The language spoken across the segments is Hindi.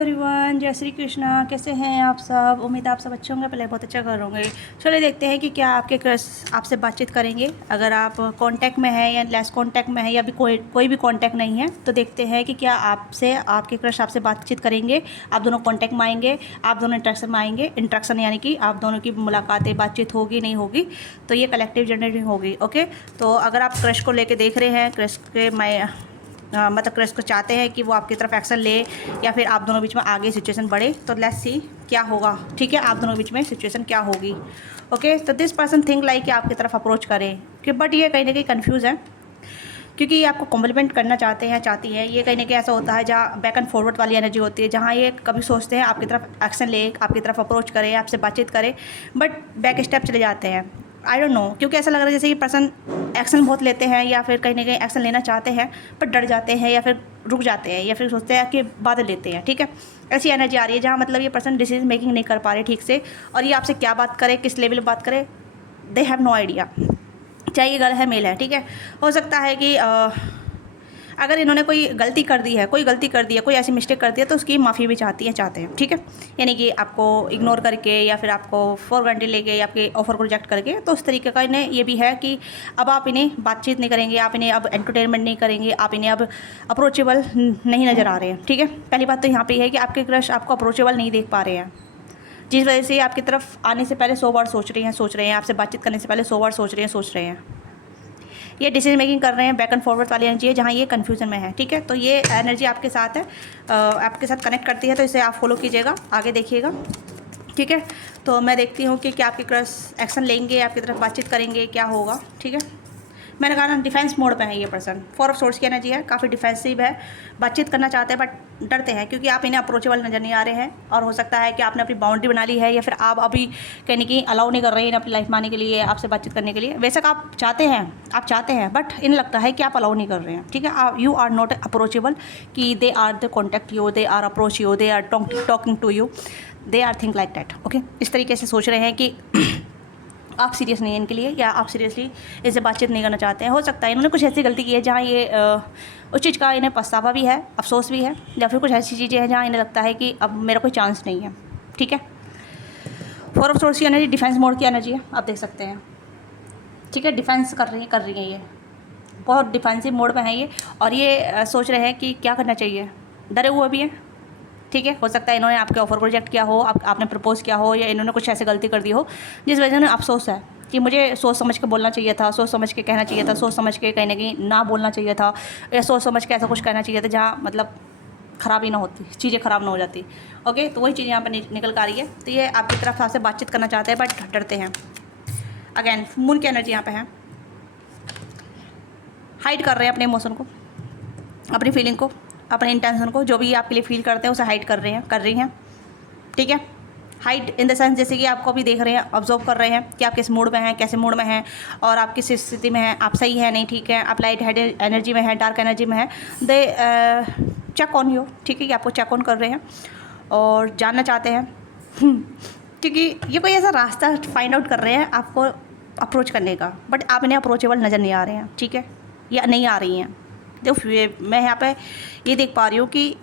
एवरीवन, जय श्री कृष्णा। कैसे हैं आप सब? उम्मीद आप सब अच्छे होंगे, पहले बहुत अच्छा कर होंगे। चलिए देखते हैं कि क्या आपके क्रश आपसे बातचीत करेंगे। अगर आप कांटेक्ट में हैं या लेस कांटेक्ट में है या भी कोई भी कांटेक्ट नहीं है, तो देखते हैं कि क्या आपके क्रश आपसे बातचीत करेंगे। आप दोनों कांटेक्ट में आएंगे, आप दोनों इंट्रैक्शन में आएंगे। इंट्रैक्शन यानी कि आप दोनों की मुलाकातें, बातचीत होगी नहीं होगी, तो ये कलेक्टिव जनरेटिंग होगी। ओके, तो अगर आप क्रश को लेकर देख रहे हैं, क्रश के मतलब क्रश को चाहते हैं कि वो आपकी तरफ एक्शन ले या फिर आप दोनों बीच में आगे सिचुएशन बढ़े, तो लेट्स सी क्या होगा। ठीक है, आप दोनों बीच में सिचुएशन क्या होगी। ओके, तो दिस पर्सन थिंक लाइक कि आपकी तरफ अप्रोच करें कि बट ये कहीं ना कहीं कन्फ्यूज़ है, क्योंकि ये आपको कॉम्प्लीमेंट करना चाहते हैं, चाहती हैं। ये कहीं ना कहीं ऐसा होता है जहाँ बैक एंड फॉरवर्ड वाली एनर्जी होती है, जहाँ ये कभी सोचते हैं आपकी तरफ एक्शन ले, आपकी तरफ अप्रोच करें, आपसे बातचीत करें, बट बैक स्टेप चले जाते हैं। आई डोंट नो, क्योंकि ऐसा लग रहा है जैसे ये पर्सन एक्शन बहुत लेते हैं या फिर कहीं ना कहीं एक्शन लेना चाहते हैं पर डर जाते हैं या फिर रुक जाते हैं या फिर सोचते हैं कि बाद लेते हैं। ठीक है, ऐसी एनर्जी आ रही है जहाँ मतलब ये पर्सन डिसीजन मेकिंग नहीं कर पा रहे ठीक से, और ये आपसे क्या बात करे, किस लेवल पर बात करे, दे हैव नो आइडिया। चाहे ये गर्ल है मेल है, ठीक है। हो सकता है कि अगर इन्होंने कोई गलती कर दी है, कोई ऐसी मिस्टेक कर दी है, तो उसकी माफ़ी भी चाहते हैं। ठीक है, यानी कि आपको इग्नोर करके या फिर आपको फॉर ग्रांटेड लेके या आपके ऑफर को रिजेक्ट करके, तो उस तरीके का इन्हें ये भी है कि अब आप इन्हें बातचीत नहीं करेंगे, आप इन्हें अब एंटरटेनमेंट नहीं करेंगे, आप इन्हें अब अप्रोचेबल नहीं नज़र आ रहे हैं। ठीक है, पहली बात तो यहाँ पर है कि आपके क्रश आपको अप्रोचेबल नहीं देख पा रहे हैं, जिस वजह से आपकी तरफ आने से पहले 100 बार सोच रहे हैं, आपसे बातचीत करने से पहले 100 बार सोच रहे हैं। ये डिसीजन मेकिंग कर रहे हैं, बैक एंड फॉरवर्ड वाली एनर्जी है जहाँ ये कन्फ्यूजन में है। ठीक है, तो ये एनर्जी आपके साथ है, आपके साथ कनेक्ट करती है, तो इसे आप फॉलो कीजिएगा, आगे देखिएगा। ठीक है, तो मैं देखती हूँ कि क्या आपके क्रश एक्शन लेंगे, आपकी तरफ बातचीत करेंगे, क्या होगा। ठीक है, मैंने कहा ना डिफेंस मोड पे है ये पर्सन, 4 ऑफ सोर्स की एनर्जी है, काफ़ी डिफेंसिव है, बातचीत करना चाहते हैं बट डरते हैं क्योंकि आप इन्हें अप्रोचेबल नज़र नहीं आ रहे हैं, और हो सकता है कि आपने अपनी बाउंड्री बना ली है या फिर आप अभी कहने की अलाउ नहीं कर रहे हैं अपनी लाइफ में आने के लिए, आपसे बातचीत करने के लिए। वैसे आप चाहते हैं बट इन्हें लगता है कि आप अलाउ नहीं कर रहे हैं। ठीक है, यू आर नॉट अप्रोचेबल, कि they are the contact you, they are approach you, they are talking to you, they are think like that. Okay, इस तरीके से सोच रहे हैं कि आप सीरियस नहीं हैं इनके लिए, या आप सीरियसली इससे बातचीत नहीं करना चाहते हैं। हो सकता है इन्होंने कुछ ऐसी गलती की है जहाँ ये उस चीज़ का इन्हें पछतावा भी है, अफसोस भी है, या फिर कुछ ऐसी चीज़ें हैं जहाँ इन्हें लगता है कि अब मेरा कोई चांस नहीं है। ठीक है, 4 ऑफ सोर्स की एनर्जी डिफेंस मोड की एनर्जी है, आप देख सकते हैं। ठीक है, डिफेंस कर रही हैं ये, बहुत डिफेंसिव मोड में है ये, और ये सोच रहे हैं कि क्या करना चाहिए, डरे हुए भी हैं। ठीक है, हो सकता है इन्होंने आपके ऑफर को रिजेक्ट किया हो, आपने प्रपोज किया हो, या इन्होंने कुछ ऐसी गलती कर दी हो जिस वजह से उन्हें अफसोस है कि मुझे सोच समझ के बोलना चाहिए था, सोच समझ के कहना चाहिए था, सोच समझ के कहीं ना कहीं ना बोलना चाहिए था, या सोच समझ के ऐसा कुछ कहना चाहिए था जहाँ मतलब ख़राब ही ना होती, चीज़ें ख़राब ना हो जाती। ओके, तो वही चीज़ यहाँ पर निकल कर आ रही है। तो ये आपकी तरफ आपसे बातचीत करना चाहते हैं बट डरते हैं। अगेन मून की एनर्जी यहाँ पर है, हाइड कर रहे हैं अपने इमोशन को, अपनी फीलिंग को, अपने इंटेंशन को, जो भी आपके लिए फील करते हैं उसे हाइड कर रही हैं। ठीक है, हाइड इन द सेंस जैसे कि आपको भी देख रहे हैं, ऑब्जर्व कर रहे हैं कि आप किस मूड में हैं, कैसे मूड में हैं, और आप किस स्थिति में हैं, आप सही है नहीं ठीक है, आप लाइट हेडेड एनर्जी में है, डार्क एनर्जी में है। दे चेक ऑन यू। ठीक है, कि आपको चेक ऑन कर रहे हैं और जानना चाहते हैं क्योंकि ये कोई ऐसा रास्ता फाइंड आउट कर रहे हैं आपको अप्रोच करने का, बट आप इन्हें अप्रोचेबल नज़र नहीं आ रहे हैं। ठीक है, या नहीं आ रही हैं। देखो मैं यहाँ पे ये देख पा रही हूँ कि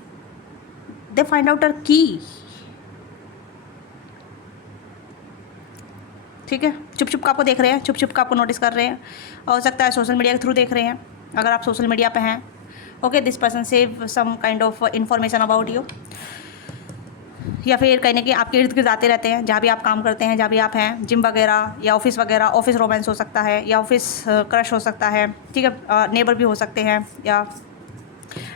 दे फाइंड आउट अर की। ठीक है, चुप चुप का आपको देख रहे हैं, चुप चुप का आपको नोटिस कर रहे हैं, हो सकता है सोशल मीडिया के थ्रू देख रहे हैं, अगर आप सोशल मीडिया पे हैं। Okay, this person save some kind of information about you, या फिर कहीं ना कहीं आपके इर्द गिर्द आते रहते हैं, जहाँ भी आप काम करते हैं, जहाँ भी आप हैं, जिम वगैरह या ऑफिस वगैरह। ऑफिस रोमांस हो सकता है या ऑफिस क्रश हो सकता है। ठीक है, नेबर भी हो सकते हैं, या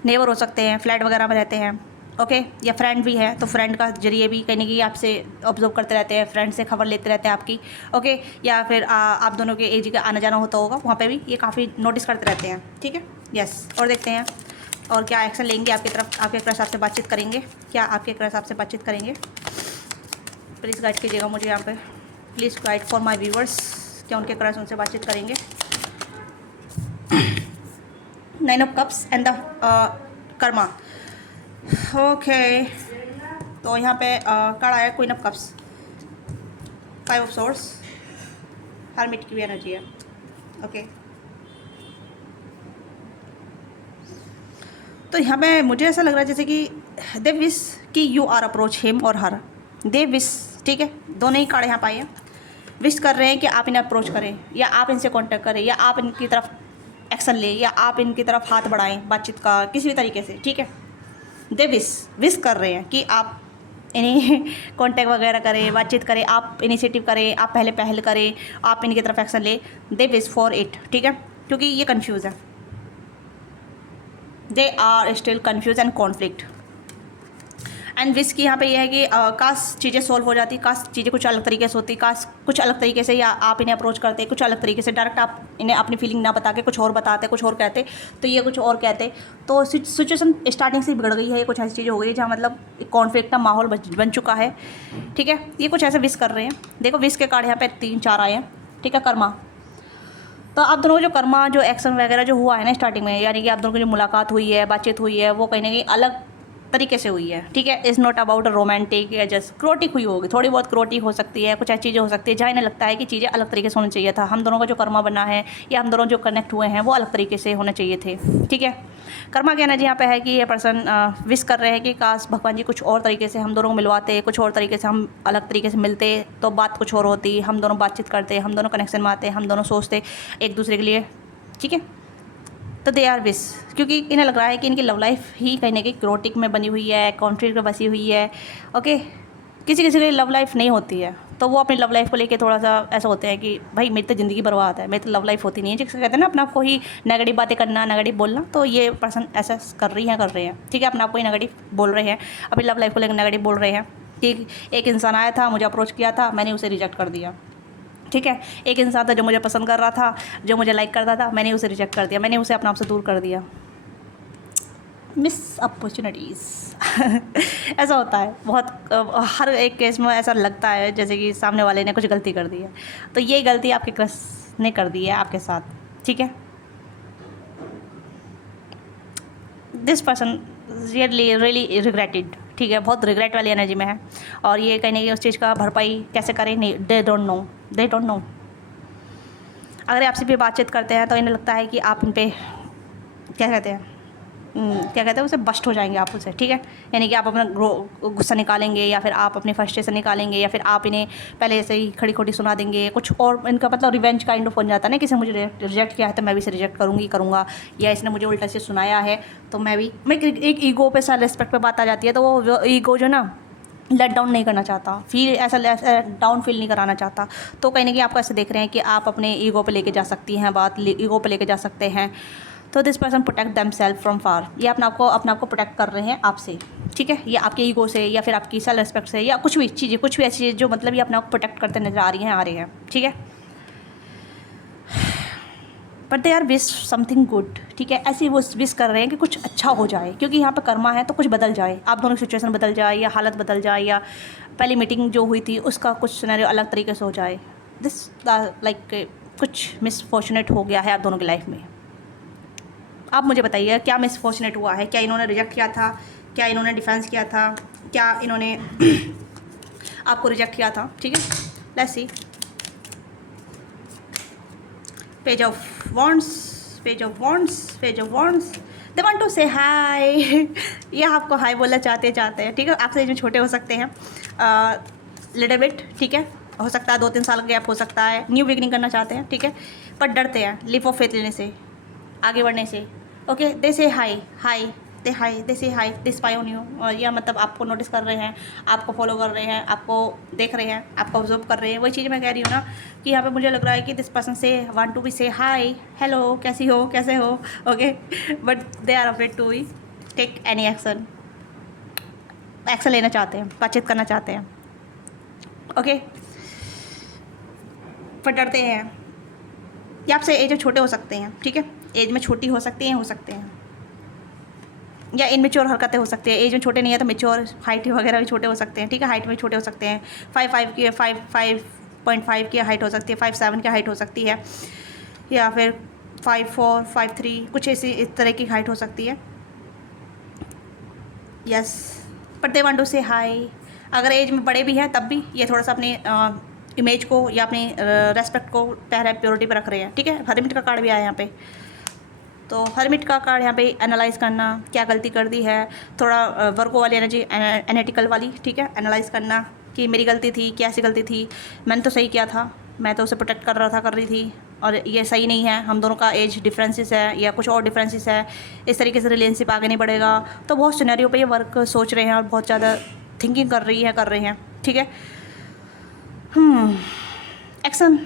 नेबर हो सकते हैं, फ्लैट वगैरह में रहते हैं। ओके, या फ्रेंड भी है तो फ्रेंड का जरिए भी कहीं ना कहीं आपसे ऑब्जर्व करते रहते हैं, फ्रेंड से खबर लेते रहते हैं आपकी। ओके, या फिर आप दोनों के एक जगह आना जाना होता होगा, वहाँ पे भी ये काफ़ी नोटिस करते रहते हैं। ठीक है, यस। और देखते हैं और क्या एक्शन लेंगे आपकी तरफ, आपके क्रश आपसे बातचीत करेंगे, क्या आपके क्रश आपसे बातचीत करेंगे। प्लीज़ गाइड कीजिएगा मुझे यहाँ पे, please guide for my viewers, क्या उनके क्रश उनसे बातचीत करेंगे। 9 of cups and the Karma. Okay, तो यहाँ पे कार्ड आया queen of cups, 5 of source, hermit की भी एनर्जी है। ओके, तो यहाँ पे मुझे ऐसा लग रहा है जैसे कि दे विश कि यू आर अप्रोच हिम और हर, दे विश, ठीक है, दोनों ही कार्ड यहाँ पाए हैं। विश कर रहे हैं कि आप इन्हें अप्रोच करें या आप इनसे कांटेक्ट करें या आप इनकी तरफ एक्शन लें या आप इनकी तरफ हाथ बढ़ाएं बातचीत का किसी भी तरीके से, ठीक है। दे विश कर रहे हैं कि आप इन्हें कांटेक्ट वगैरह करें, बातचीत करें, आप इनिशिएटिव करें, आप पहल करें, आप इनकी तरफ एक्शन लें। दे विश फॉर इट, ठीक है, क्योंकि ये कन्फ्यूज़ है, they are still confuse and conflict. And wish की यहाँ पे ये है कि काश चीज़ें सॉल्व हो जाती, काश चीज़ें कुछ अलग तरीके से होती, काश कुछ अलग तरीके से या आप इन्हें अप्रोच करते कुछ अलग तरीके से, डायरेक्ट आप इन्हें अपनी फीलिंग ना बता के कुछ और बताते, कुछ और कहते, तो ये कुछ और कहते, तो सिचुएशन स्टार्टिंग से बिगड़ गई है। कुछ ऐसी चीज़ें हो गई जहाँ मतलब कॉन्फ्लिक्ट का माहौल बन चुका है, ठीक है। ये कुछ ऐसे विश कर रहे हैं। देखो विश के कार्ड यहाँ पे 3-4 आए हैं, ठीक है। कर्मा, तो आप दोनों को जो कर्मा जो एक्शन वगैरह जो हुआ है ना स्टार्टिंग में, यानी कि आप दोनों की जो मुलाकात हुई है, बातचीत हुई है, वो कहीं ना कहीं अलग तरीके से हुई है, ठीक है। इज़ नॉट अबाउट रोमांटिक या जस्ट क्रोटिक हुई होगी, थोड़ी बहुत क्रोटिक हो सकती है, कुछ ऐसी चीज़ें हो सकती है जहाँ इन्हें लगता है कि चीज़ें अलग तरीके से होनी चाहिए था। हम दोनों का जो कर्मा बना है या हम दोनों जो कनेक्ट हुए हैं वो अलग तरीके से होने चाहिए थे, ठीक है। कर्मा कहना जी यहाँ पे है कि ये पर्सन विश कर रहे हैं कि काश भगवान जी कुछ और तरीके से हम दोनों को मिलवाते, कुछ और तरीके से हम अलग तरीके से मिलते तो बात कुछ और होती, हम दोनों बातचीत करते, हम दोनों कनेक्शन में आते, हम दोनों सोचते एक दूसरे के लिए, ठीक है। तो दे आर विश, क्योंकि इन्हें लग रहा है कि इनकी लव लाइफ ही कहीं ना कहीं क्रोटिक में बनी हुई है, कॉन्फ्लिक्ट में बसी हुई है, ओके। किसी किसी की लव लाइफ नहीं होती है, तो वो अपनी लव लाइफ को लेके थोड़ा सा ऐसा होते हैं कि भाई मेरी तो ज़िंदगी बर्बाद है, मेरी तो लव लाइफ होती नहीं है, जिससे कहते हैं ना अपने आप को ही नेगेटिव बातें करना, नेगेटिव बोलना। तो ये पर्सन ऐसा कर रहे हैं, ठीक है। अपने आप को ही नेगेटिव बोल रहे हैं, अपनी लव लाइफ को लेकर नेगेटिव बोल रहे हैं कि एक इंसान आया था, मुझे अप्रोच किया था, मैंने उसे रिजेक्ट कर दिया, ठीक है। एक इंसान था जो मुझे पसंद कर रहा था, जो मुझे लाइक करता था, मैंने उसे रिजेक्ट कर दिया, मैंने उसे अपने आप से दूर कर दिया। मिस अपॉर्चुनिटीज़ ऐसा होता है बहुत, हर एक केस में ऐसा लगता है जैसे कि सामने वाले ने कुछ गलती कर दी है, तो ये गलती आपके क्रश ने कर दी है आपके साथ, ठीक है। दिस पर्सन रियली रिग्रेटेड, ठीक है, बहुत रिग्रेट वाली एनर्जी में है, और ये कहने की उस चीज़ का भरपाई कैसे करें, नहीं, दे डोंट नो। अगर आपसे भी बातचीत करते हैं तो इन्हें लगता है कि आप इन पे क्या कहते हैं उसे बस्ट हो जाएंगे आप उसे, ठीक है। यानी कि आप अपना गुस्सा निकालेंगे या फिर आप अपने फ्रस्ट्रेशन निकालेंगे या फिर आप इन्हें पहले से ही खड़ी खोटी सुना देंगे कुछ, और इनका मतलब रिवेंज काइंड ऑफ बन जाता है ना, किसी ने मुझे रिजेक्ट किया है तो मैं भी इसे रिजेक्ट करूँगा, या इसने मुझे उल्टा से सुनाया है तो मैं एक ईगो पे सेल्फ रिस्पेक्ट पे बात आ जाती है, तो वो ईगो जो ना लेट डाउन नहीं करना चाहता, ऐसा डाउन फील नहीं कराना चाहता। तो कहीं ना कहीं आपको ऐसे देख रहे हैं कि आप अपने ईगो पे लेके जा सकती हैं बात, ईगो पे लेके जा सकते हैं। तो this person protect them self from far, ये अपने आप को प्रोटेक्ट कर रहे हैं आपसे, ठीक है। ये आपके ईगो से या फिर आपकी सेल्फ रिस्पेक्ट से या कुछ भी चीज़ें, कुछ भी ऐसी चीज़ जो मतलब ये अपने आप को प्रोटेक्ट करते नजर आ रही हैं, ठीक है। But they are wish something good, ठीक है। ऐसे वो विश कर रहे हैं कि कुछ अच्छा हो जाए, क्योंकि यहाँ पे कर्मा है तो कुछ बदल जाए, आप दोनों की सिचुएशन बदल जाए या हालत बदल जाए या पहली मीटिंग जो हुई थी उसका कुछ सिनेरियो अलग तरीके से हो जाए। दिस लाइक कुछ मिसफॉर्चुनेट हो गया है आप दोनों की लाइफ में। आप मुझे बताइए क्या मिसफॉर्चुनेट हुआ है, क्या इन्होंने रिजेक्ट किया था, क्या इन्होंने डिफेंस किया था, क्या इन्होंने आपको रिजेक्ट किया था, ठीक है। Let's see. Page of wands, they want to say hi ये आपको हाय बोलना चाहते हैं, ठीक है। आपसे जो छोटे हो सकते हैं लिटिल बिट, ठीक है, हो सकता है 2-3 साल का गैप हो सकता है, न्यू बिगनिंग करना चाहते हैं, ठीक है, पर डरते हैं लीप ऑफ फेथ लेने से, आगे बढ़ने से, ओके। दे से high they spy on you, और यह मतलब आपको नोटिस कर रहे हैं, आपको फॉलो कर रहे हैं, आपको देख रहे हैं, आपको ऑब्जर्व कर रहे हैं। वही चीज़ मैं कह रही हूँ ना कि यहाँ पे मुझे लग रहा है कि this person say want to be say hi, hello, कैसे हो, okay, but they are afraid to take any action लेना चाहते हैं, बातचीत करना चाहते हैं, ओके, पर डरते हैं। ये आपसे एज में छोटे हो सकते हैं, ठीक है, एज में छोटी हो सकते हैं, या इनमेच्योर हरकतें हो सकती है। एज में छोटे नहीं है तो मेच्योर, हाइट वगैरह भी छोटे हो सकते हैं, ठीक है, हाइट में छोटे हो सकते हैं। 5.5 की हाइट हो सकती है, 5'7" की हाइट हो सकती है, या फिर 5'4", 5'3", कुछ ऐसी इस तरह की हाइट हो सकती है। Yes, but they want to say hi. अगर एज में बड़े भी हैं तब भी ये थोड़ा सा अपनी इमेज को या अपनी रेस्पेक्ट को पहले प्योरिटी पर रख रहे हैं, ठीक है। हर मिनट का कार्ड भी आया यहाँ पे, तो हर्मिट का कार्ड यहाँ पे एनालाइज करना, क्या गलती कर दी है, थोड़ा वर्को वाली एनर्जी, एनालिटिकल वाली, ठीक है, एनालाइज करना कि मेरी गलती थी, क्या सी गलती थी, मैंने तो सही किया था, मैं तो उसे प्रोटेक्ट कर रही थी, और ये सही नहीं है, हम दोनों का एज डिफरेंसेस है या कुछ और डिफरेंसेस है, इस तरीके से रिलेशनशिप आगे नहीं बढ़ेगा। तो बहुत सिनेरियो पे ये वर्क सोच रहे हैं और बहुत ज़्यादा थिंकिंग कर रहे हैं, ठीक है। एक्शन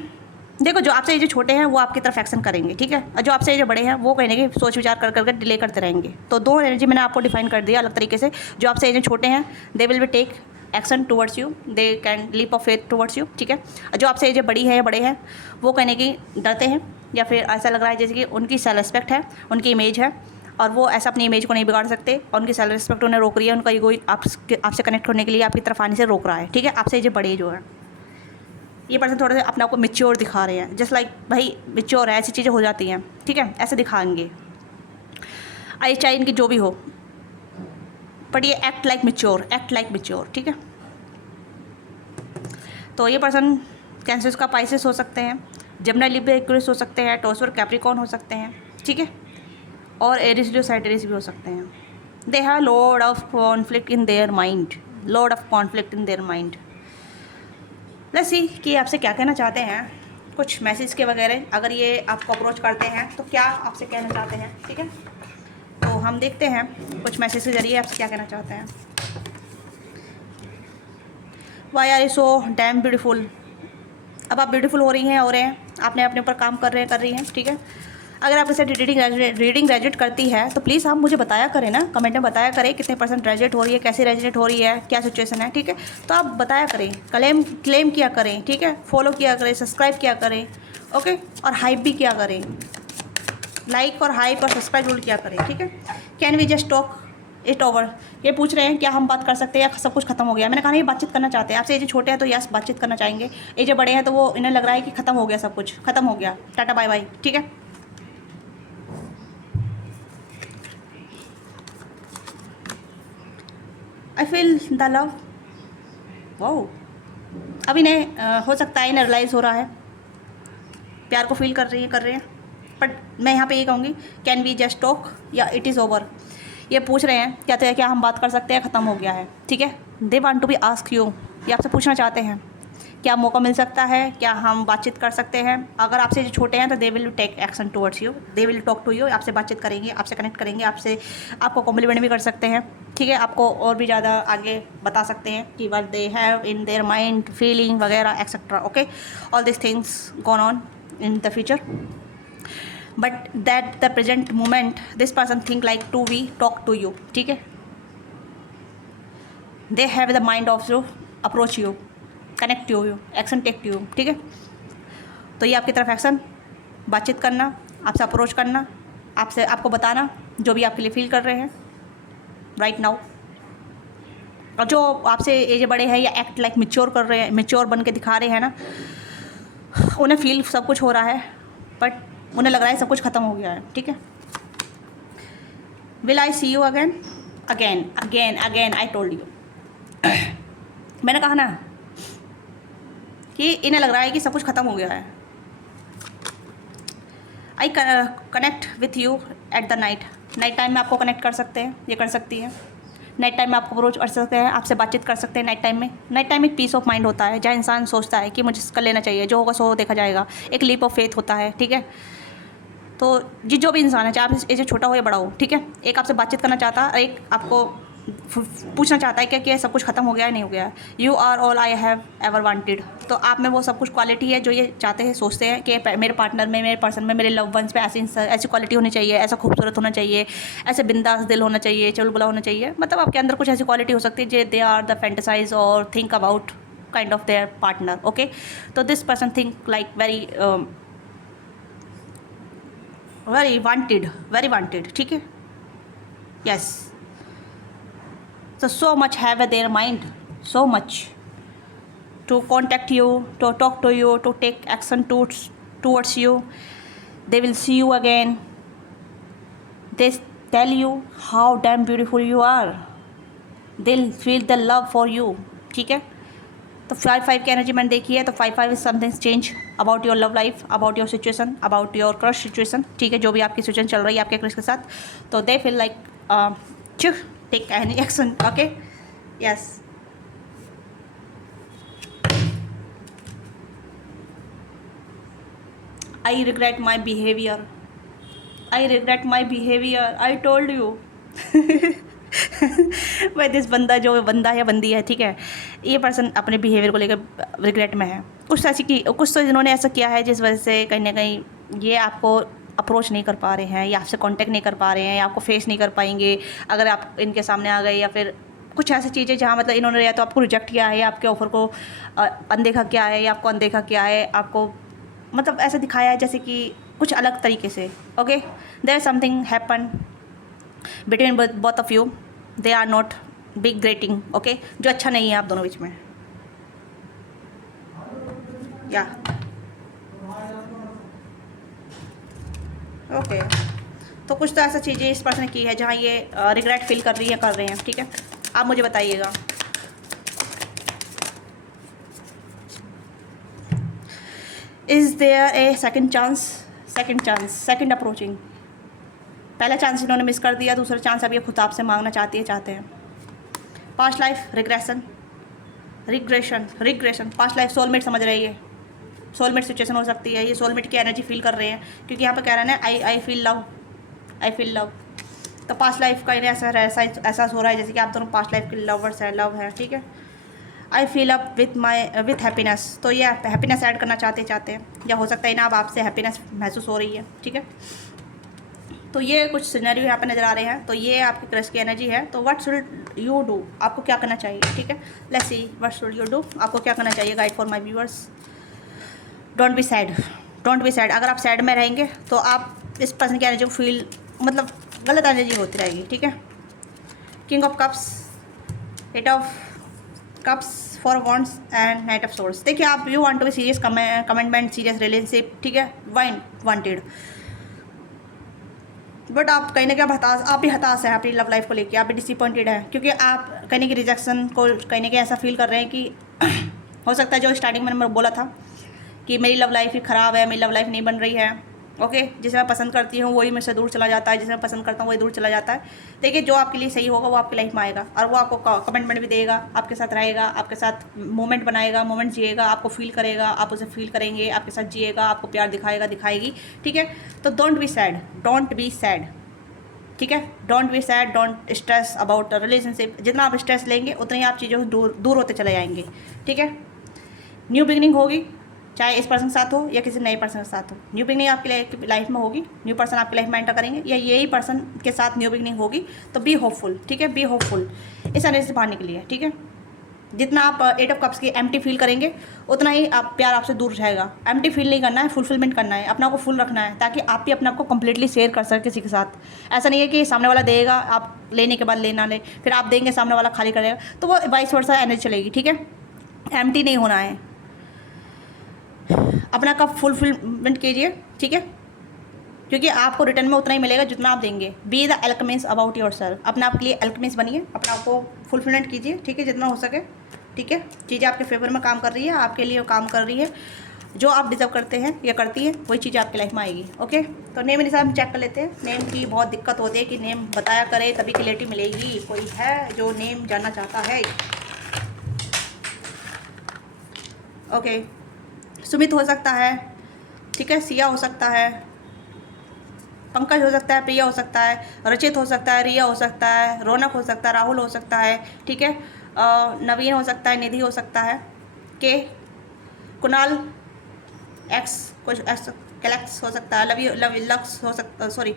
देखो, जो आपसे एज छोटे हैं वो आपकी तरफ एक्शन करेंगे, ठीक है, और जो आपसे एज बड़े हैं वो कहीं ना कहीं सोच विचार कर करके डिले करते रहेंगे। तो दो एनर्जी मैंने आपको डिफाइन कर दिया अलग तरीके से। जो आपसे एज छोटे हैं they will be take action towards you, they can leap of faith towards you, ठीक है। जो आपसे एज बड़ी है या बड़े हैं वो कहने की डरते हैं, या फिर ऐसा लग रहा है जैसे कि उनकी सेल्फ रिस्पेक्ट है, उनकी इमेज है, और वो ऐसा अपनी इमेज को नहीं बिगाड़ सकते, और उनकी सेल्फ रिस्पेक्ट उन्हें रोक रही है, उनका ईगो आपसे कनेक्ट होने के लिए आपकी तरफ आने से रोक रहा है, ठीक है। आपसे एज बड़े जो है ये पर्सन थोड़े से अपने आप को मेच्योर दिखा रहे हैं, जस्ट लाइक भाई मेच्योर है, ऐसी चीज़ें हो जाती हैं, ठीक है, ऐसे दिखाएंगे। आई चाहे इनकी जो भी हो, बट ये एक्ट लाइक मेच्योर, ठीक है। तो ये पर्सन कैंसर का पाइसेस हो सकते हैं, जमुना लिब्रा एक्वेरियस हो सकते हैं, टॉरस और कैप्रिकॉर्न हो सकते हैं, ठीक है, और एरिस लियो साइटेरिस भी हो सकते हैं। They have lot of conflict in their mind. Let's see कि आपसे क्या कहना चाहते हैं, कुछ मैसेज के वगैरह, अगर ये आपको अप्रोच करते हैं तो क्या आपसे कहना चाहते हैं, ठीक है। तो हम देखते हैं कुछ मैसेज के जरिए आपसे क्या कहना चाहते हैं। Why are you so damn beautiful. अब आप ब्यूटीफुल हो रही हैं, आपने अपने ऊपर काम कर रही हैं, ठीक है। अगर आपके साथ रीडिंग ग्रेजुएट करती है तो प्लीज़ आप मुझे बताया करें ना, कमेंट में बताया करें कितने % ग्रेजुएट हो रही है, कैसे ग्रेजुएट हो रही है, क्या सिचुएशन है, ठीक है। तो आप बताया करें, क्लेम किया करें, ठीक है, फॉलो किया करें, सब्सक्राइब किया करें, ओके, और हाइप भी किया करें, लाइक और हाइप और सब्सक्राइब जरूर किया करें, ठीक है। Can we just talk it over. ये पूछ रहे हैं क्या हम बात कर सकते हैं या सब कुछ खत्म हो गया। मैंने कहा नहीं, बातचीत करना चाहते हैं आपसे। ये जो छोटे हैं तो यस बातचीत करना चाहेंगे, ये जो बड़े हैं तो वो इन्हें लग रहा है कि खत्म हो गया, सब कुछ खत्म हो गया, टाटा बाय बाय, ठीक है। I feel the love. Wow, अब इन्हें हो सकता है इन्हें रियलाइज़ हो रहा है, प्यार को फील कर रहे हैं। बट मैं यहाँ पे ये कहूँगी कैन वी जस्ट टॉक या इट इज़ ओवर। ये पूछ रहे हैं क्या हम बात कर सकते हैं, ख़त्म हो गया है, ठीक है। They want to be ask you, ये आपसे पूछना चाहते हैं क्या मौका मिल सकता है, क्या हम बातचीत कर सकते हैं। अगर आपसे जो छोटे हैं तो they will take action towards you, they will talk to you, आपसे बातचीत करेंगे, आपसे कनेक्ट करेंगे, आपको कॉम्प्लीमेंट भी कर सकते हैं, ठीक है। आपको और भी ज़्यादा आगे बता सकते हैं कि what they have in their mind, feeling वगैरह etcetera, okay. All this things gone on in the future, but that the present moment this person think like to we talk to you, ठीक है। They have the mind of you approach you, connect you, action take you, ठीक है। तो ये आपकी तरफ एक्शन, बातचीत करना, आपसे अप्रोच करना, आपको बताना जो भी आपके लिए फील कर रहे हैं राइट नाउ। और जो आपसे एज बड़े हैं या एक्ट लाइक मेच्योर कर रहे हैं, मेच्योर बन के दिखा रहे हैं ना, उन्हें फील सब कुछ हो रहा है, बट उन्हें लग रहा है सब कुछ ख़त्म हो गया है, ठीक है। Will I see you again again again again, I told you. मैंने कहा ना कि इन्हें लग रहा है कि सब कुछ ख़त्म हो गया है। I connect with you at the night time में आपको कनेक्ट कर सकते हैं, ये कर सकती है। नाइट टाइम में आपको अप्रोच कर सकते हैं, आपसे बातचीत कर सकते हैं नाइट टाइम में एक पीस ऑफ माइंड होता है, जहाँ इंसान सोचता है कि मुझे कर लेना चाहिए, जो होगा सो देखा जाएगा, एक लीप ऑफ फेथ होता है, ठीक है। तो जो भी इंसान है, चाहे आप एज छोटा हो या बड़ा हो, ठीक है, एक आपसे बातचीत करना चाहता है और एक आपको पूछना चाहता है कि सब कुछ ख़त्म हो गया है, नहीं हो गया। You are all I have ever wanted. तो आप में वो सब कुछ क्वालिटी है जो ये चाहते हैं, सोचते हैं कि मेरे पार्टनर में, मेरे पर्सन में, मेरे लव वंस पे ऐसी क्वालिटी होनी चाहिए, ऐसा खूबसूरत होना चाहिए, ऐसे बिंदास दिल होना चाहिए, चुलबुला होना चाहिए। मतलब आपके अंदर कुछ ऐसी क्वालिटी हो सकती है जे दे आर द फैंटेसाइज और think about kind of their partner, okay. तो this person think like very wanted, ठीक है, yes. So much have their mind, so much to contact you, to talk to you, to take action towards you. They will see you again. They tell you how damn beautiful you are. They'll feel the love for you, ठीक है। तो 5 की एनर्जी मैंने देखी है। तो 5 is something change about your love life, about your situation, about your crush situation, ठीक है, जो भी आपकी सिचुएशन चल रही है आपके क्रश के साथ। तो they feel like take any action. Okay, yes. I regret my behaviour, I regret my behaviour, I told you. भाई दिस बंदा, जो बंदा या बंदी है, ठीक है, ये पर्सन अपने बिहेवियर को लेकर रिग्रेट में है। कुछ तो इन्होंने ऐसा किया है जिस वजह से कहीं ना कहीं ये आपको अप्रोच नहीं कर पा रहे हैं, या आपसे कांटेक्ट नहीं कर पा रहे हैं, या आपको फेस नहीं कर पाएंगे अगर आप इनके सामने आ गए, या फिर कुछ ऐसी चीज़ें जहाँ मतलब इन्होंने या तो आपको रिजेक्ट किया है, या आपके ऑफर को अनदेखा किया है, या आपको अनदेखा किया है, आपको मतलब ऐसा दिखाया है जैसे कि कुछ अलग तरीके से। Okay, there something happen between both of you, they are not big greeting. Okay, जो अच्छा नहीं है आप दोनों बीच में, या ओके। तो कुछ तो ऐसा चीज़ें इस पर्सन ने की है जहाँ ये रिग्रेट फील कर रही है, कर रहे हैं, ठीक है। आप मुझे बताइएगा। Is there a second chance, second approaching. पहला चांस इन्होंने मिस कर दिया, दूसरा चांस अब ये खुद आपसे मांगना चाहते हैं। Past life regression, past life soulmate समझ रही है, सोलमेट सिचुएशन हो सकती है। ये सोलमेट की एनर्जी फील कर रहे हैं, क्योंकि यहाँ पे कह रहे हैं आई फील लव। तो पास्ट लाइफ का इन्हें ऐसा एहसास हो रहा है जैसे कि आप दोनों पास्ट लाइफ के लवर्स हैं, लव है, ठीक है। I fill up with happiness, तो ये हैप्पीनेस ऐड करना चाहते हैं, या हो सकता है ना अब आपसे हैप्पीनेस महसूस हो रही है, ठीक है। तो ये कुछ सिनेरियो यहाँ पे नज़र आ रहे हैं। तो ये आपकी क्रश की एनर्जी है। तो व्हाट शुड यू डू, आपको क्या करना चाहिए, ठीक है। Let's see what should you do, आपको क्या करना चाहिए। Guide for my viewers, don't be sad. अगर आप सैड में रहेंगे तो आप इस पर्सन की एनर्जी को फील, मतलब गलत एनर्जी होती रहेगी, ठीक है। King of cups, eight of cups, four wands and knight of swords. देखिए, आप you want to be serious commitment, serious relationship, ठीक है, वांटेड, बट आप कहीं ना कहीं आप भी हताश हैं अपनी लव लाइफ को लेके, आप भी डिसअपॉइंटेड हैं, क्योंकि आप कहीं ना कहीं रिजेक्शन को कहीं ना कहीं ऐसा फील कर रहे हैं कि हो सकता है जो स्टार्टिंग में मैंने बोला था कि मेरी लव लाइफ ही ख़राब है, मेरी लव लाइफ नहीं बन रही है। ओके, जिसे मैं पसंद करती हूँ वही मेरे से दूर चला जाता है, जिसे मैं पसंद करता हूँ वही दूर चला जाता है। देखिए, जो आपके लिए सही होगा वो आपकी लाइफ में आएगा, और वो आपको कमिटमेंट भी देगा, आपके साथ रहेगा, आपके साथ मोमेंट बनाएगा, मोमेंट जिएगा, आपको फील करेगा, आप उसे फील करेंगे, आपके साथ जिएगा, आपको प्यार दिखाएगी, ठीक है। तो डोंट बी सैड, ठीक है। Don't be sad, don't stress about relationship. जितना आप स्ट्रेस लेंगे उतनी आप चीज़ों से दूर होते चले जाएंगे, ठीक है। न्यू बिगनिंग होगी, चाहे इस पर्सन के साथ हो या किसी नए पर्सन के साथ हो। न्यू बिगनिंग आपकी लाइफ में होगी, न्यू पर्सन आपकी लाइफ में एंटर करेंगे, या यही पर्सन के साथ न्यू बिगनिंग होगी। तो बी होपफुल, ठीक है, बी होपफुल इस एनर्जी से बाहर निकलिए, ठीक है। जितना आप 8 ऑफ कप्स की एम्प्टी फील करेंगे उतना ही आप प्यार आपसे दूर रहेगा। एम्प्टी फील नहीं करना है, फुलफिलमेंट करना है, अपना को फुल रखना है, ताकि आप भी अपने आप को कम्प्लीटली शेयर कर सकें किसी के साथ। ऐसा नहीं है कि सामने वाला देगा, आप लेने के बाद लेना ले, फिर आप देंगे सामने वाला खाली करेगा, तो वो वाइस वर्सा एनर्जी चलेगी, ठीक है। एम्प्टी नहीं होना है, अपना कप फुलफिलमेंट कीजिए, ठीक है, क्योंकि आपको रिटर्न में उतना ही मिलेगा जितना आप देंगे। Be the alchemist about your self, अपने आप के लिए एल्केमिस्ट बनिए, अपने आप को फुलफिलमेंट कीजिए, ठीक है, जितना हो सके, ठीक है। चीज़ें आपके फेवर में काम कर रही है, आपके लिए काम कर रही है, जो आप डिजर्व करते हैं या करती है वही चीज़ आपकी लाइफ में आएगी। ओके, तो नेम निशान हम चेक कर लेते हैं। नेम की बहुत दिक्कत होती है कि नेम बताया करे तभी क्लियरिटी मिलेगी। कोई है जो नेम जानना चाहता है? ओके, सुमित हो सकता है, ठीक है, सिया हो सकता है, पंकज हो सकता है, प्रिया हो सकता है, रचित हो सकता है, रिया हो सकता है, रौनक हो सकता है, राहुल हो सकता है, ठीक है, नवीन हो सकता है, निधि हो सकता है, के, कुणाल, एक्स, कुछ एक्स, कैलेक्स हो सकता है, लक्ष्य हो सकता, सॉरी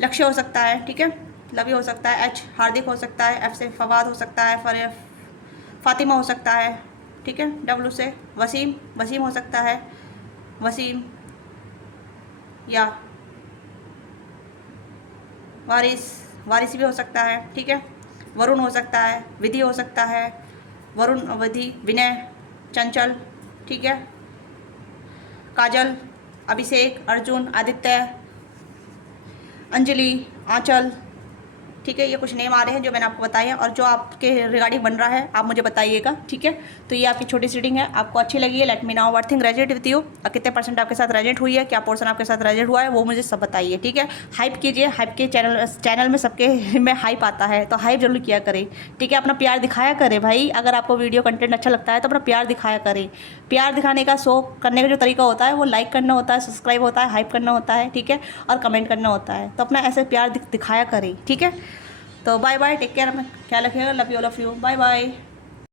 लक्ष्य हो सकता है, ठीक है, लवी हो सकता है, एच हार्दिक हो सकता है, एफ से फवाद हो सकता है, फातिमा हो सकता है, ठीक है, डब्ल्यू से वसीम हो सकता है, वसीम, या वारिस भी हो सकता है, ठीक है, वरुण हो सकता है, विधि हो सकता है, वरुण, विधि, विनय, चंचल, ठीक है, काजल, अभिषेक, अर्जुन, आदित्य, अंजलि, आंचल, ठीक है। ये कुछ नेम आ रहे हैं जो मैंने आपको बताए हैं, और जो आपके रिगार्डिंग बन रहा है आप मुझे बताइएगा, ठीक है। तो ये आपकी छोटी सी रीडिंग है, आपको अच्छी लगी है, let me know what thing resonate with you. कितने % आपके साथ रेजोनेट हुई है, क्या पोर्शन आपके साथ रेजोनेट हुआ है, वो मुझे सब बताइए, ठीक है। हाइप कीजिए, हाइप के चैनल में सबके में हाइप आता है, तो हाइप जरूर किया करें, ठीक है। अपना प्यार दिखाया करें भाई, अगर आपको वीडियो कंटेंट अच्छा लगता है तो अपना प्यार दिखाया करें। प्यार दिखाने का, शो करने का जो तरीका होता है वो लाइक करना होता है, सब्सक्राइब होता है, हाइप करना होता है, ठीक है, और कमेंट करना होता है। तो अपना ऐसे प्यार दिखाया करें, ठीक है। तो बाय बाय, टेक केयर, अपना ख्याल रखिएगा, love you all of you, bye bye.